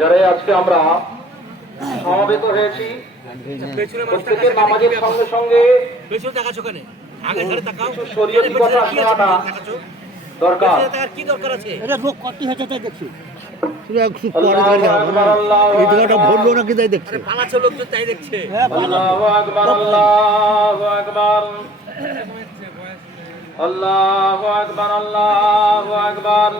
যারাই আজকে আমরা সমবেত হয়েছি প্রত্যেকের নামাজের সঙ্গে সঙ্গে কিছু শরীয়তি কথা শোনাটা দরকার। কি দরকার আছে? এটা রোগ কত হয়েছে তাই দেখছি। আল্লাহু আকবার, এই জায়গাটা ভরলো নাকি তাই দেখছি। পালাচ্ছে লোকজন তাই দেখছে। আল্লাহু আকবার, আল্লাহু আকবার, আল্লাহু আকবার, আল্লাহু আকবার,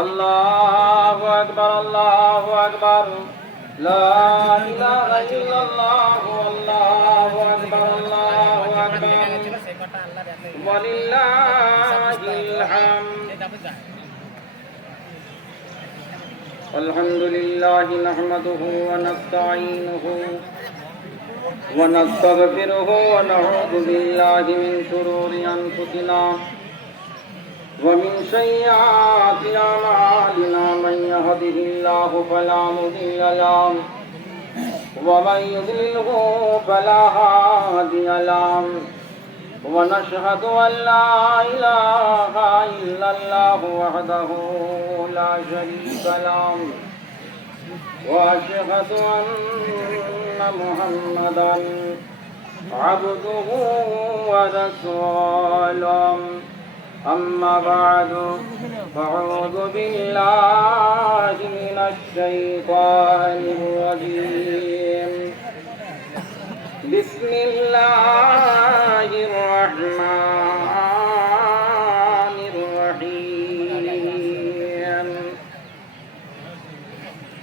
আল্লাহু আকবার, আল্লাহু আকবার, লা ইলাহা ইল্লাল্লাহ, আল্লাহু আকবার, আল্লাহু আকবার, ওয়ালিল্লাহিল হামদ। আলহামদুলিল্লাহ নাহমাদুহু ওয়া নাস্তাঈনুহু ওয়া নাস্তাগফিরুহু ওয়া নাউযু বিল্লাহি মিন শুরুরি আনফুসিনা ওয়া মিন সাইয়্যাতি আমালিনা মান ইয়াহদিহিল্লাহু ফালা মুদিল্লা লাহু ওয়া মান ইউদ্লিলহু ফালা হাদিয়া লাহু ওয়া নাশহাদু আন লা ইলাহা ইল্লাল্লাহু ওয়াহদাহু লা শারীকা লাহু ওয়া আশহাদু আন্না মুহাম্মাদান আবদুহু ওয়া রাসূলুহু। أما بعد فأعوذ بالله من الشيطان الرجيم. بسم الله الرحمن الرحيم.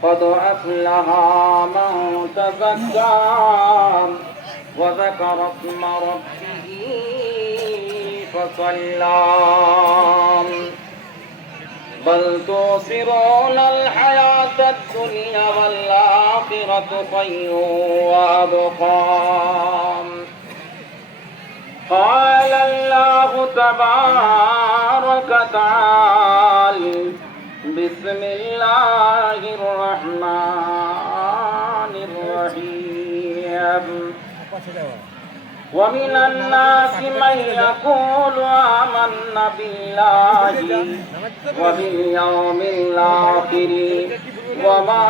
قد أفلح من تزكى وذكر اسم ربه فصلى بل تؤثرون الحياة الدنيا والآخرة خير وأبقى. قال الله تبارك وتعالى بسم الله الرحمن الرحيم. ومن الناس من يقول آمنا بالله وباليوم الآخر وما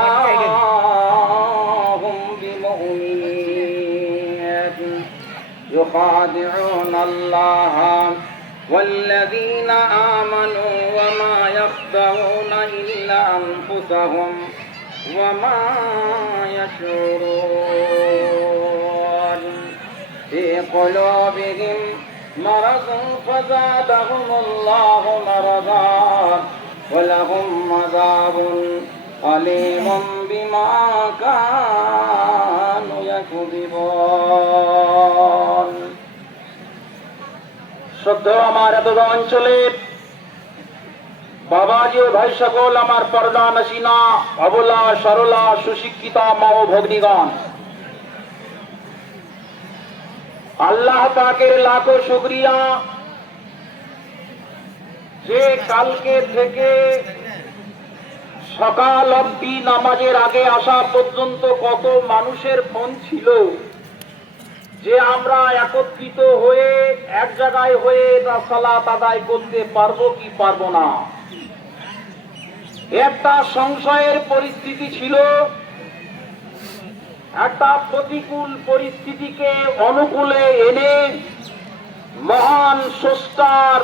هم بمؤمنين يخادعون الله والذين آمنوا وما يخدعون إلا أنفسهم وما يشعرون. في قلوبهم مرض فزادهم الله مرضا ولهم عذاب أليم بما كانوا يكذبون. শ্রদ্ধেয় আমার এতদ অঞ্চলের বাবাজি ও ভাই সকল, আমার পর্দা নসিনা অবলা সরলা সুশিক্ষিতা মা ও ভগ্নীগণ, আল্লাহ পাকের লাখো শুকরিয়া যে কালকে থেকে সকাল অবধি নামাজের আগে আসা পর্যন্ত কত মানুষের ফোন ছিল যে আমরা একত্রিত হয়ে এক জায়গায় হয়ে সালাত আদায় করতে পারবো কি পারবো না। একটা সংশয়ের পরিস্থিতি ছিল, একটা প্রতিকূল পরিস্থিতিকে অনুকূলে এনে মহান স্রষ্টার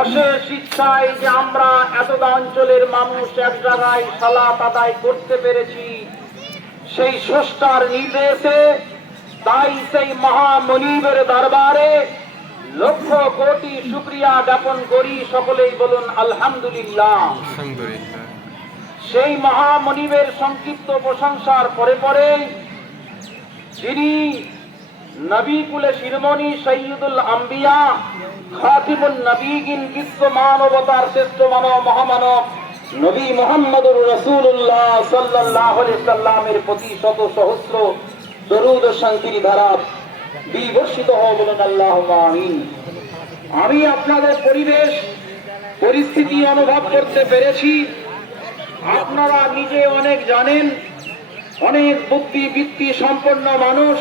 অশেষ ইচ্ছায় যে আমরা এতটা অঞ্চলের মানুষ এক জায়গায় সালাত আদায় করতে পেরেছি, সেই স্রষ্টার নির্দেশে, তাই সেই মহামনিবের দরবারে লক্ষ কোটি শুকরিয়া জ্ঞাপন করি। সকলেই বলুন আলহামদুলিল্লাহ। সেই মহামনিবের সংক্ষিপ্ত প্রশংসার পরে পরে যিনি নবী কুলে শিরোমণি সৈয়দুল আম্বিয়া খাতিমুন নবীগিন বিশ্ব মানবতার শ্রেষ্ঠ মানব মহামানব নবী মুহাম্মদুর রাসূলুল্লাহ সাল্লাল্লাহু আলাইহি সাল্লামের প্রতি শত সহস্র দরুদ ও শান্তির ধারা বিবর্ষিত হোক, বলুন আল্লাহুম্মা আমিন। আমি আপনাদের পরিবেশ পরিস্থিতি অনুভব করতে পেরেছি। আপনারা নিজে অনেক জানেন, অনেক বুদ্ধিবৃত্তি সম্পন্ন মানুষ,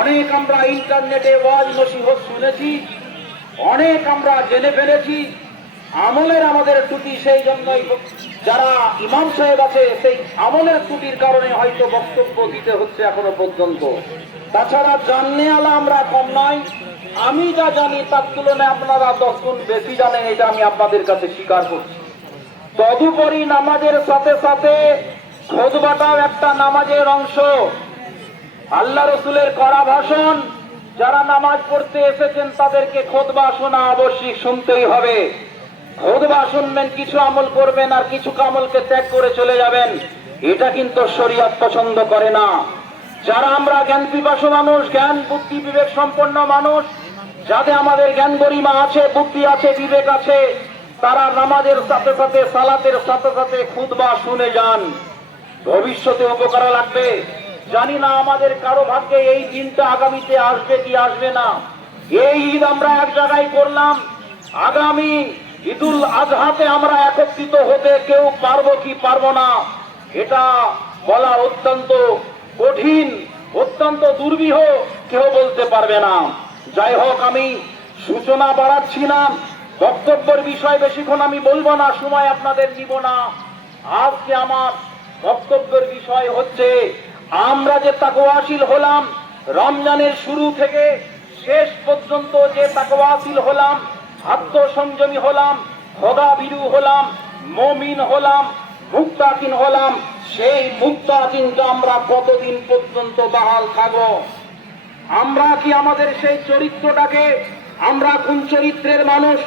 অনেক আমরা ইন্টারনেটে ওয়াজ নসিহত শুনেছি, অনেক আমরা জেনে ফেলেছি। আমলের আমাদের ত্রুটি, সেই জন্যই যারা ইমাম সাহেব আছে সেই আমলের ত্রুটির কারণে হয়তো বক্তব্য দিতে হচ্ছে এখনো পর্যন্ত। তাছাড়া জানলে আলা আমরা কম নয়, আমি যা জানি তার তুলনায় আপনারা 10 গুণ বেশি জানেন, এটা আমি আপনাদের কাছে স্বীকার করছি। তদুপরি নামাজের সাথে সাথে খুতবাটাও একটা নামাজের অংশ। আল্লাহ রসুলের করা ভাষণ, যারা নামাজ পড়তে এসেছেন তাদেরকে খুতবা শোনা অবশ্যই শুনতেই হবে। খুতবা শুনবেন, কিছু আমল করবেন আর কিছু আমলকে ত্যাগ করে চলে যাবেন, এটা কিন্তু শরীয়ত পছন্দ করে না। যারা আমরা জ্ঞান পিপাসু মানুষ, জ্ঞান বুদ্ধি বিবেক সম্পন্ন মানুষ, যাদের আমাদের জ্ঞান গরিমা আছে, বুদ্ধি আছে, বিবেক আছে, তারা নামাজের সাথে সাথে সালাতের সাথে সাথে খুতবা শুনে যান, ভবিষ্যতে উপকার লাগবে। জানি না আমাদের কারো ভাগ্যে এই দিনটা আগামীতে আসবে কি আসবে না। এই ঈদ আমরা এক জায়গায় করলাম, আগামী ঈদুল আজহাতে আমরা একত্রিত হতে কেউ পারবো কি পারবো না, এটা বলা অত্যন্ত কঠিন, অত্যন্ত দুর্বিহ, কেউ বলতে পারবে না। যাই হোক, আমি সূচনা বাড়াচ্ছি না, বক্তব্যের বিষয় বেশিক্ষণ আমি বলবো না, সময় আপনাদের দিব না। আজকে আমার বক্তব্যের বিষয় হচ্ছে, আমরা যে তাকওয়াশীল হলাম, রমজানের শুরু থেকে শেষ পর্যন্ত যে তাকওয়াশীল হলাম, আত্মসংযমী হলাম, খোদাভীরু হলাম, মুমিন হলাম, মুত্তাকিন হলাম, সেই মুত্তাকিনটা আমরা কতদিন পর্যন্ত বহাল থাকবো? আমরা কি আমাদের সেই চরিত্রটাকে, আমরা কোন চরিত্রের মানুষ,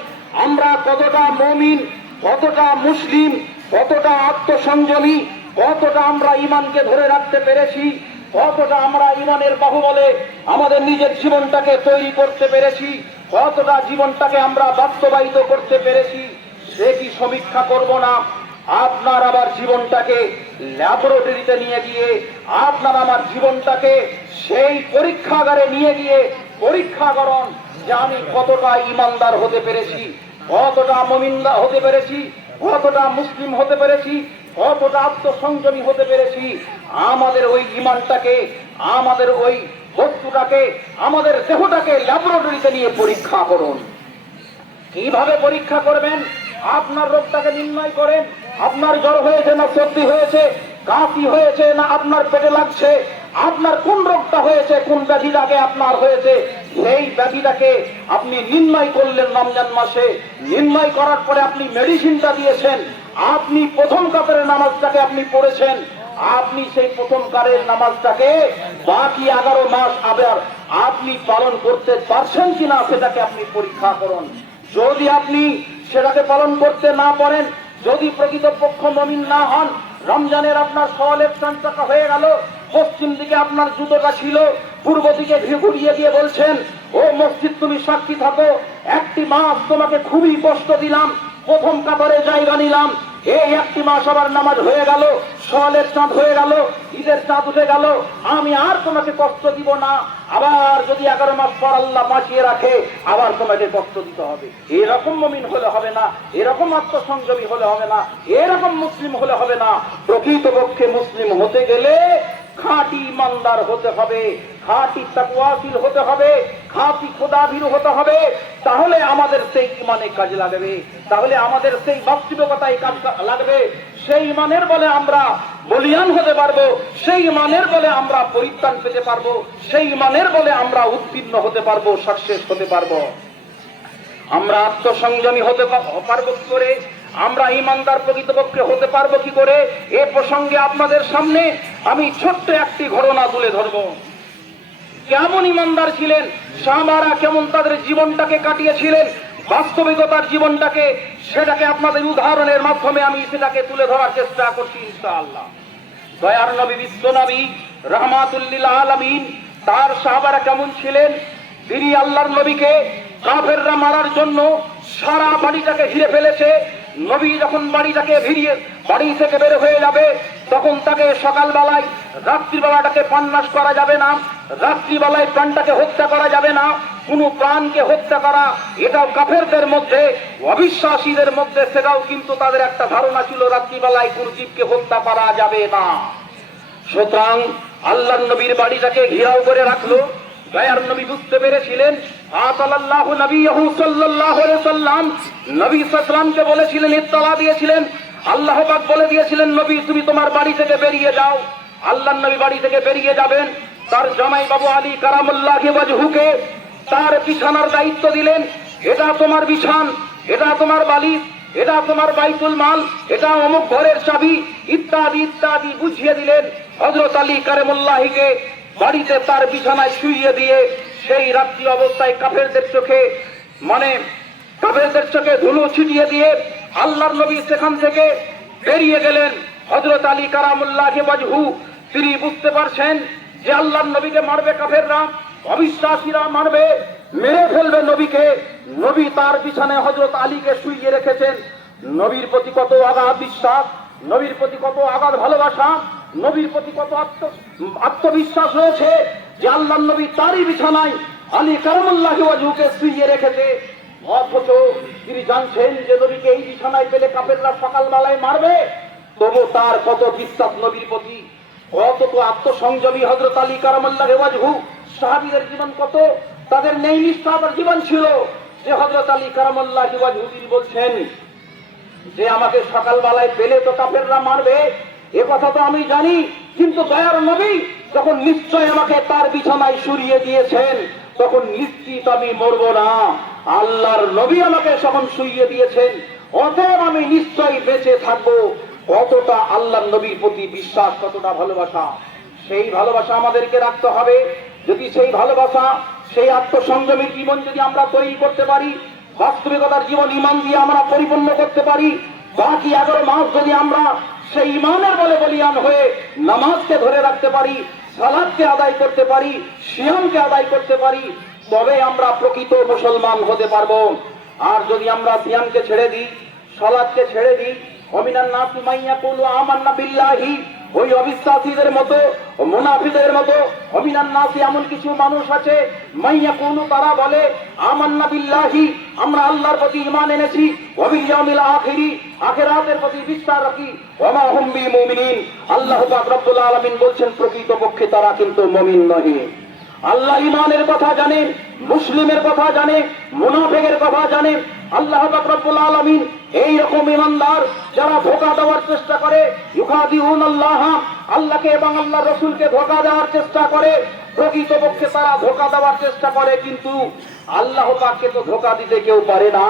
আমরা কতটা মুমিন, কতটা মুসলিম, কতটা আত্মসংযমী, কতটা আমরা ঈমানকে ধরে রাখতে পেরেছি, কতটা আমরা ঈমানের বাহুবলে আমাদের নিজের জীবনটাকে তৈরি করতে পেরেছি, কতটা জীবনটাকে আমরা বাস্তবায়িত করতে পেরেছি, সে কি সমীক্ষা করব না? আপনার আমার জীবনটাকে ল্যাবরেটরিতে নিয়ে গিয়ে, আপনার আমার জীবনটাকে সেই পরীক্ষাগারে নিয়ে গিয়ে পরীক্ষা করুন যে আমি কতটা ঈমানদার হতে পেরেছি, কতটা মুমিন হতে পেরেছি, কতটা মুসলিম হতে পেরেছি, কতটা আত্মসংযমী হতে পেরেছি। আমাদের ওই ঈমানটাকে, আমাদের ওই বস্তুটাকে, আমাদের দেহটাকে ল্যাবরেটরিতে নিয়ে পরীক্ষা করুন। কিভাবে পরীক্ষা করবেন? আপনার রোগটাকে নির্ণয় করেন, আপনার জ্বর হয়েছে না সর্দি হয়েছে, কাশি হয়েছে না আপনার পেটে লাগছে, আপনার কোন রোগটা হয়েছে, কোন ব্যাধিটাকে আপনার হয়েছে, সেই ব্যাধিটাকে আপনি নির্ণয় করলেন রমজান মাসে। নির্ণয় করার পরে আপনি মেডিসিনটা দিয়েছেন, আপনি প্রথম কাতারের নামাজটাকে আপনি পড়েছেন, আপনি সেই প্রথম কারের নামাজটাকে বাকি 11 মাস আবার আপনি পালন করতে পারছেন কিনা সেটাকে আপনি পরীক্ষা করুন। যদি আপনি সেটাকে পালন করতে না পারেন, যদি প্রকৃতপক্ষ মুমিন না হন, রমজানের আপনার সওয়ালের চাকা হয়ে গেল, পশ্চিম দিকে আপনার জুতোটা ছিল, পূর্ব দিকে ঘুরিয়ে দিয়ে বলছেন, ও মসজিদ তুমি সাক্ষী থাকো, একটি মাস তোমাকে খুবই কষ্ট দিলাম, প্রথম কাতারে জায়গা নিলাম, এই একটি মাস আবার নামাজ হয়ে গেল, সওয়ালের চাঁদ হয়ে গেল, ঈদের চাঁদ উঠে গেল, আমি আর তোমাকে কষ্ট দিব না। আবার যদি 11 মাস পর আল্লাহ বাঁচিয়ে রাখে, আবার তোমাকে কষ্ট দিতে হবে। এরকম মুমিন হলে হবে না, এরকম আত্মসংযমী হলে হবে না, এরকম মুসলিম হলে হবে না। প্রকৃতপক্ষে মুসলিম হতে গেলে খাঁটি ইমানদার হতে হবে, খাঁটি তাকওয়াশীল হতে হবে, খাঁটি খোদাভীরু হতে হবে। তাহলে আমাদের সেই ইমানে কাজে লাগবে, তাহলে আমাদের সেই বাস্তবিকতায় কাজ লাগবে। সেই ইমানের বলে আমরা বলিয়ান হতে পারবো, সেই ইমানের বলে আমরা পরিত্রাণ পেতে পারবো, সেই ইমানের বলে আমরা উত্তীর্ণ হতে পারবো, সাকসেস হতে পারবো। আমরা আত্মসংযমী হতে পারবো কি করে? আমরা ঈমানদার প্রকৃতপক্ষে হতে পারবো কি করে? এ প্রসঙ্গে আপনাদের সামনে আমি ছোট্ট একটি ঘটনা তুলে ধরবো। কেমন ঈমানদার ছিলেন সাহাবারা, কেমন তাদের জীবনটাকে কাটিয়েছিলেন, বাস্তবিকতার জীবনটাকে, সেটাকে আপনাদের উদাহরণের মাধ্যমে আমি সেটাকে তুলে ধরার চেষ্টা করছি ইনশাআল্লাহ। দয়ার নবী, বিশ্ব নবী, রাহমাতুল লিল আলামিন, তার সাহাবারা কেমন ছিলেন? তিনি আল্লাহর নবীকে কাফেররা মারার জন্য সারা বাড়িটাকে ঘিরে ফেলেছে। নবী যখন বাড়িটাকে ভিড়িয়ে বাড়ি থেকে বের হয়ে যাবে, তখন তাকে সকালবেলায়, রাত্রিবেলাটাকে প্রাণনাশ করা যাবে না, রাত্রিবেলায় প্রাণটাকে হত্যা করা যাবে না। কোন প্রাণকে হত্যা করা, এটাও কাফেরদের মধ্যে, অবিশ্বাসীদের মধ্যে সেটাও কিন্তু তাদের একটা ধারণা ছিল, রাত্রিবেলায় কোন জীবকে হত্যা করা যাবে না। সুতরাং আল্লাহর নবীর বাড়িটাকে ঘিরাও করে রাখলো। দয়ার নবী বুঝতে পেরেছিলেন, আতাল্লাহু নবিয়হু সাল্লাল্লাহু আলাইহি সাল্লাম, নবী সাল্লাল্লাহু আলাইহি সাল্লামকে বলেছিলেন, ইত্তলা দিয়েছিলেন, আল্লাহ পাক বলে দিয়েছিলেন, নবী তুমি তোমার বাড়ি থেকে বেরিয়ে যাও। আল্লাহর নবী বাড়ি থেকে বেরিয়ে যাবেন, তার জামাই বাবু আলী কারামুল্লাহ ওয়াজহুকে তার বিছানার দায়িত্ব দিলেন। এটা তোমার বিছান, এটা তোমার বালিশ, এটা তোমার বাইতুল মাল, এটা অমুক ঘরের চাবি, ইত্যাদি ইত্যাদি বুঝিয়ে দিলেন। হযরত আলী কারামুল্লাহকে বাড়িতে তার বিছানায় শুইয়ে দিয়ে সেই রাত্রি অবস্থায় কাফেরদের চোখে ধুলো ছিটিয়ে দিয়ে আল্লাহর নবী সেখান থেকে বেরিয়ে গেলেন। হযরত আলী কারামুল্লাহ ওয়াজহু তিনি বুঝতে পারছেন যে আল্লাহর নবীকে মারবে কাফেররা, অবিশ্বাসীরা মারবে, মেরে ফেলবে নবীকে। নবী তার বিছানায় হযরত আলীকে শুইয়ে রেখেছেন। নবীর প্রতি কত আগাধ বিশ্বাস, নবীর প্রতি কত আগাধ ভালোবাসা, নবীর প্রতি কত আত্মবিশ্বাস রয়েছে যে আল্লাহর নবী তারই বিছানায় আলী কারামুল্লাহ ওয়াজহুকে শুইয়ে রেখেছে। অথচ তিনি জানছেন যে নবীকে এই বিছানায় পেলে কাফেররা সকালবেলায় মারবে, তবু তার কত বিশ্বাস নবীর প্রতি, কত আত্মসংযমী হযরত আলী কারামুল্লাহ ওয়াজহু। সাহাবীদের জীবন কত তাদের নেই নিষ্ঠার জীবন ছিল যে হযরত আলী কারামুল্লাহ ওয়াজহু তিনি বলছেন যে আমাকে সকালবেলায় পেলে তো কাফেররা মারবে, এ কথা তো আমি জানি, কিন্তু দয়ার নবী যখন নিশ্চয় আমাকে তার বিছানায় শুইয়ে দিয়েছেন তখন নিশ্চিত আমি মরব না। আল্লাহর নবী আমাকে যখন শুইয়ে দিয়েছেন অতএব আমি নিশ্চয়ই বেঁচে থাকবো। কতটা আল্লাহর নবীর প্রতি বিশ্বাস, কতটা ভালোবাসা, সেই ভালোবাসা আমাদেরকে রাখতে হবে। যদি সেই ভালোবাসা, সেই আত্মসংযমী জীবন যদি আমরা তৈরি করতে পারি, বাস্তবিকতার জীবন ঈমান দিয়ে আমরা পরিপূর্ণ করতে পারি, বাকি 11 মাস যদি আমরা সেই ঈমানের বলে বলিয়ান হয়ে নামাজকে ধরে রাখতে পারি, সালাতকে আদায় করতে পারি, সিয়ামকে আদায় করতে পারি, তবে আমরা প্রকৃত মুসলমান হতে পারবো। আর যদি আমরা সিয়ামকে ছেড়ে দিই, সালাতকে ছেড়ে দিই, ওমিনান নাসি মাইয়াকুলু আমান্না বিল্লাহি, ওই অবিশ্বাসীদের মতো, মুনাফিকদের মতো ওমিনান নাসি এমন কিছু মানুষ আছে, মাইয়াকুলু তারা বলে আমান্না বিল্লাহি আমরা আল্লাহর প্রতি ঈমান এনেছি, ওয়া বিল ইয়াউমিল আখিরি আখিরাতের প্রতি বিশ্বাস রাখি, ওয়া মা হুম বিমুমিনিন। আল্লাহ পাক রব্বুল আলামিন বলছেন প্রকৃতপক্ষে তারা কিন্তু মুমিন নহে। আল্লাহ ঈমানের কথা জানে, মুসলিমের কথা জানে, মুনাফিকের কথা জানে। আল্লাহ পাক রব্বুল আলামিন এই রকম ঈমানদার যারা ধোঁকা দেওয়ার চেষ্টা করে, ইউখাদিউন আল্লাহ, আল্লাহকে এবং আল্লাহর রাসূলকে ধোঁকা দেওয়ার চেষ্টা করে, প্রকৃতপক্ষে তারা ধোঁকা দেওয়ার চেষ্টা করে, কিন্তু আল্লাহ পাককে তো ধোঁকা দিতে কেউ পারে না।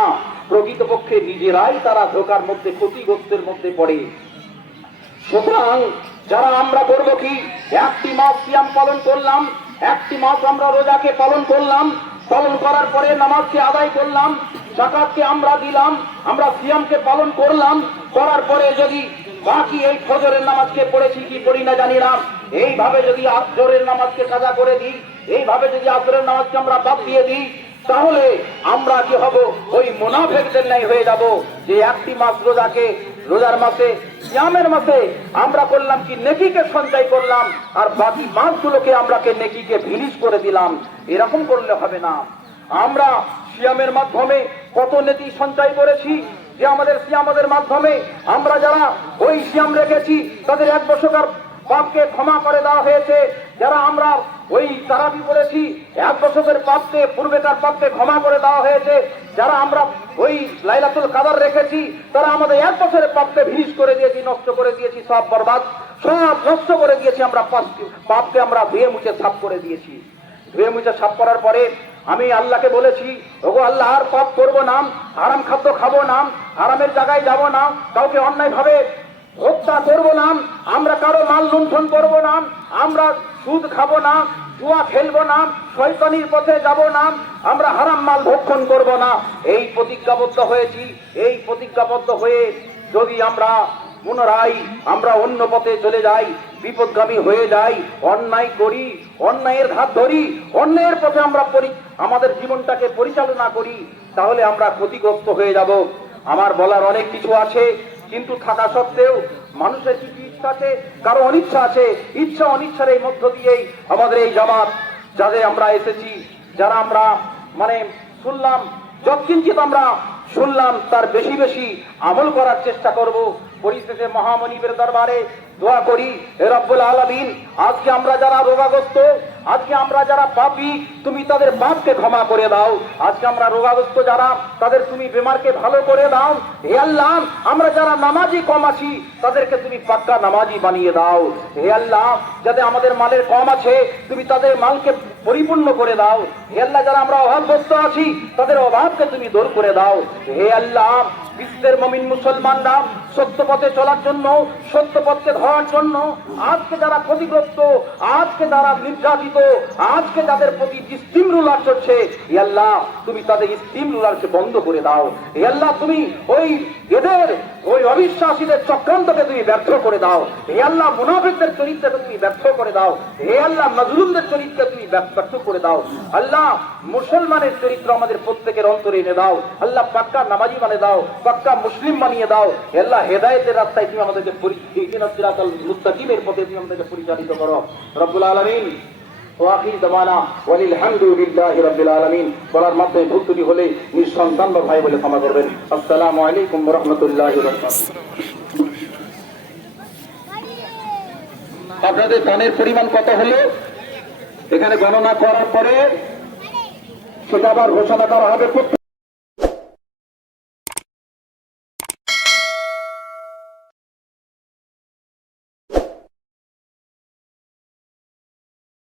প্রকৃতপক্ষে নিজেরাই তারা ধোঁকার মধ্যে, ক্ষতিগ্রস্তের মধ্যে পড়ে। সুতরাং যারা আমরা করবো কি, একটি মাস সিয়াম পালন করলাম, একটি মাস আমরা রোজাকে পালন করলাম, পালন করার পরে নামাজকে আদায় করলাম, যাকাতকে আমরা দিলাম, আমরা সিয়ামকে পালন করলাম, করার পরে যদি বাকি এই ফজরের নামাজকে পড়েছি কি পড়ি না জানি না, এইভাবে যদি জোরের নামাজকে কাজা করে দিই, এইভাবে যদি আসরের নামাজকে আমরা বাদ দিয়ে দিই, তাহলে আমরা কি হব, ওই মুনাফিকদের ন্যায় হয়ে যাব যে একটি মাস রোজার মাসে, সিয়ামের মাসে আমরা করলাম কি নেকিকে সঞ্চয় করলাম, আর বাকি মাসগুলোকে আমরা নেকিকে ভিলিজ করে দিলাম। এরকম করলে হবে না। আমরা সিয়ামের মাধ্যমে কত নেকি সঞ্চয় করেছি, যে আমাদের সিয়ামের মাধ্যমে আমরা যারা ওই সিয়াম রেখেছি তাদের 1 বছর পাপকে ক্ষমা করে দেওয়া হয়েছে। যারা আমরা ওই তারাবি পড়েছি 1 বছরের পাপকে, পূর্বেকার পাপকে ক্ষমা করে দেওয়া হয়েছে। যারা আমরা ওই লাইলাতুল কাদর রেখেছি তারা আমাদের 1 বছরের পাপকে ভিলিজ করে দিয়েছি, নষ্ট করে দিয়েছি, সব বরবাদ, সব নষ্ট করে দিয়েছি। আমরা পাপকে আমরা ধুয়ে মুছে সাফ করে দিয়েছি। ধুয়ে মুছে সাফ করার পরে আমি আল্লাহকে বলেছি, ওগো আল্লাহ আর পাপ করবো না, হারাম খাদ্য খাবো না, হারামের জায়গায় যাব না, কাউকে অন্যায়ভাবে হত্যা করবো না, আমরা কারো মাল লুণ্ঠন করবো না, আমরা সুদ খাবো না, জুয়া খেলবো না, শয়তানির পথে যাব না, আমরা হারাম মাল ভক্ষণ করবো না। এই প্রতিজ্ঞাবদ্ধ হয়েছি। এই প্রতিজ্ঞাবদ্ধ হয়ে যদি আমরা পুনরায় আমরা অন্য পথে চলে যাই, বিপদগামী হয়ে যাই, অন্যায় করি, অন্যায়ের হাত ধরি, অন্যায়ের পথে আমরা আমাদের জীবনটাকে পরিচালনা করি, তাহলে আমরা ক্ষতিগ্রস্ত হয়ে যাব। আমার বলার অনেক কিছু আছে, কিন্তু থাকা সত্ত্বেও মানুষের কিছু ইচ্ছা আছে, কারো অনিচ্ছা আছে। ইচ্ছা অনিচ্ছার এই মধ্য দিয়েই আমাদের এই জামাত যাদের আমরা এসেছি, যারা আমরা শুনলাম যৎকিঞ্চিত আমরা শুনলাম তার বেশি বেশি আমল করার চেষ্টা করব। পরিশেষে মহামনিবের দরবারে দোয়া করি, হে রব্বুল আলামিন, আজকে আমরা যারা রোগাগ্রস্ত, আজকে আমরা যারা পাপী, তুমি তাদের পাপকে ক্ষমা করে দাও। আজকে আমরা রোগাগ্রস্ত যারা, তাদের তুমি বেমারকে ভালো করে দাও। হে আল্লাহ, আমরা যারা নামাজি কম আছি, তাদেরকে তুমি পাক্কা নামাজি বানিয়ে দাও। হে আল্লাহ, যাদের আমাদের মালের কম আছে, তুমি তাদের মালকে পরিপূর্ণ করে দাও। হে আল্লাহ, যারা আমরা অভাবগ্রস্ত আছি, তাদের অভাবকে তুমি দূর করে দাও। হে আল্লাহ, বিশ্বের মুমিন মুসলমানরা সত্য পথে চলার জন্য, সত্য পথকে ধরার জন্য আজকে যারা ক্ষতিগ্রস্ত, আজকে যারা নির্যাতিত, আজকে যাদের প্রতি স্টিম রুলার চলছে, হে আল্লাহ, তুমি তাদের স্টিম রুলারকে বন্ধ করে দাও। হে আল্লাহ, তুমি এদের ওই অবিশ্বাসীদের চক্রান্তকে তুমি ব্যর্থ করে দাও। হে আল্লাহ, মুনাফিকদের চরিত্রকে তুমি ব্যর্থ করে দাও। হে আল্লাহ, মাজলুমদের চরিত্রকে তুমি ব্যর্থ করে দাও। আল্লাহ, মুসলমানের চরিত্র আমাদের প্রত্যেকের অন্তরে এনে দাও। আল্লাহ, পাক্কা নামাজি বানিয়ে দাও, পাক্কা মুসলিম বানিয়ে দাও। হে আল্লাহ, হেদায়েতের রাস্তায় তুমি আমাদেরকে সিরাতাল মুস্তাকিমের পথে তুমি আমাদেরকে পরিচালিত করো। রব্বুল আলামিন, ওয়াখির দাওয়ানা ওয়ালিল হামদুলিল্লাহি রাব্বিল আলামিন। বলার মাধ্যমে ভুল ত্রুটি হলে নিঃসন্তান বা ভাই বলে ক্ষমা করবেন। আসসালামু আলাইকুম ওয়া রাহমাতুল্লাহি ওয়া বারাকাতুহু। আপনাদের দানের পরিমাণ কত হলো এখানে গণনা করার পরে সেটা আবার ঘোষণা করা হবে।